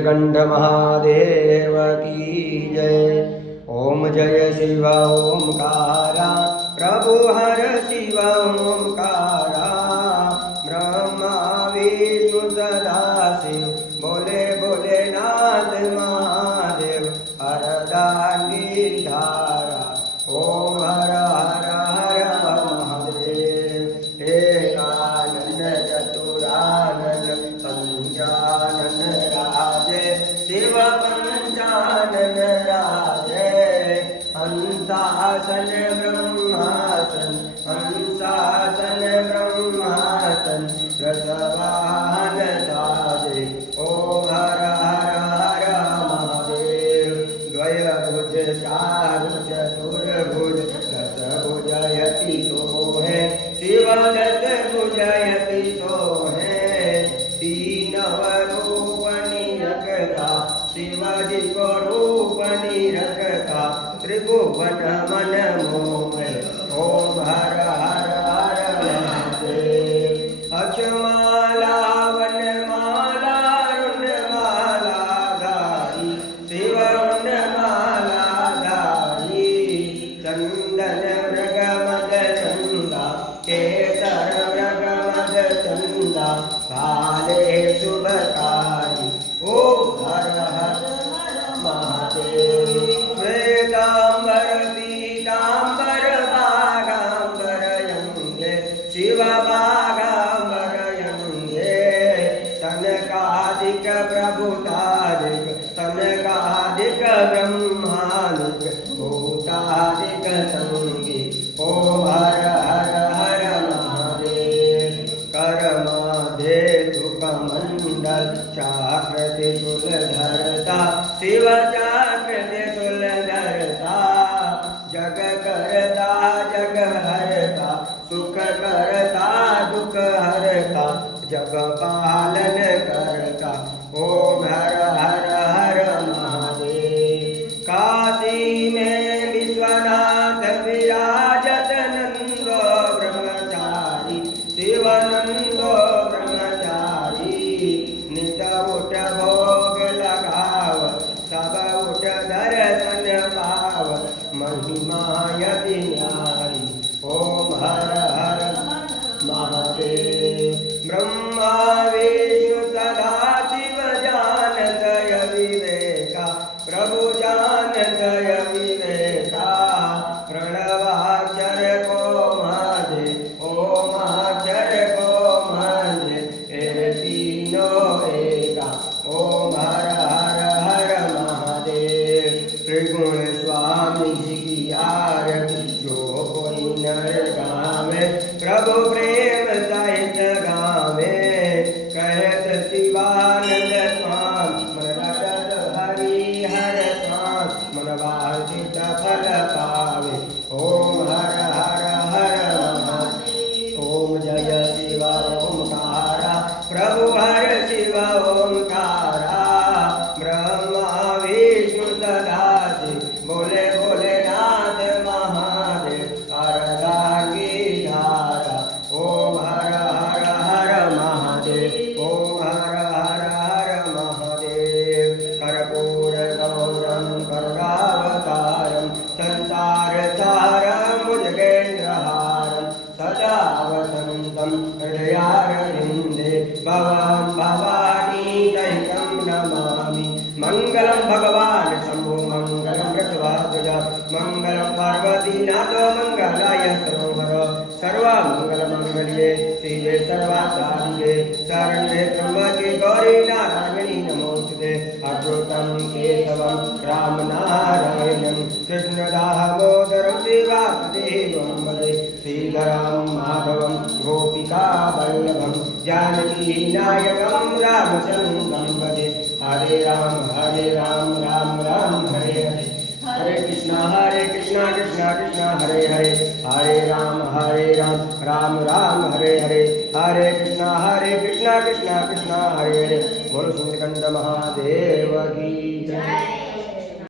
कंठ महादेव की जय। ओम जय शिव ओमकारा प्रभु हर शिव ओमकारा ब्रह्मा, विष्णु सदा शिव बोले बोले नाथ महादेव। हर दांडी धारा। ओम हर हर हंसासन ब्रह्मासन हंसासन ब्रह्मासन रसवाहन साधे ओम हर हर हर महादेव तो है शिव दशभुजयति त्रिभुवन मन मोह ओम हर हर हर महादेव अक्षमाला माला रुणमाला धारी शिवरुणमाला धारी चंदन मृगमद यङ्गे तनकादिक प्रभुतादिक तनकादिक ब्रह्मादिक भूतादिक सङ्गी ॐ हर हर हर महादेव, करमाधे सुखमण्डल चाकृति तुलधरता शिव चाकृति तुलधरता जग करता जग हरता सुख करता, दुख हरता जग पालन करता ओम हर हर हर महादेव। काशी में विश्वनाथ विराजत नंदो ब्रह्मचारी, शिवानंदो ब्रह्मचारी, नित उठ भोग लगाव, सब उठ दर्शन पाव महिमा त्रिगुण स्वामी जी की आरती, जो कोई नर गावे प्रभु प्रेम सहित गावे कहत शिवानंद स्वामी रटत हरि हर स्वामी, मन वांछित फल पावे। ओम हर हर हर ओम जय शिव ओमकारा प्रभु वसन्तं हृदयारविन्दे भवं भवानी दैतं नमामि मङ्गलं भगवान् शम्भो मङ्गलं वृषभाध्वज मङ्गलं पार्वतीनाथ मङ्गलाय सरोवर सर्वमङ्गलमङ्गल्ये श्रीये सर्वासारिये शरण्ये त्र्यम्बके गौरी नारायणी नमोऽस्तुते अद्भुतं केशवं रामनारायणं कृष्णदामोदरं देवादेवं वदे श्रीधरं माधवं गोपिकावल्लभं जानकीनायकं रामचन्द्रं वदे हरे राम हरे राम राम राम, हरे हरे। हरे कृष्णा हरे कृष्णा कृष्णा कृष्णा, हरे हरे। हरे राम हरे राम राम राम, हरे हरे। हरे कृष्णा हरे कृष्णा कृष्णा कृष्णा, हरे हरे। बोलो सुंदरकांड महादेव की जय।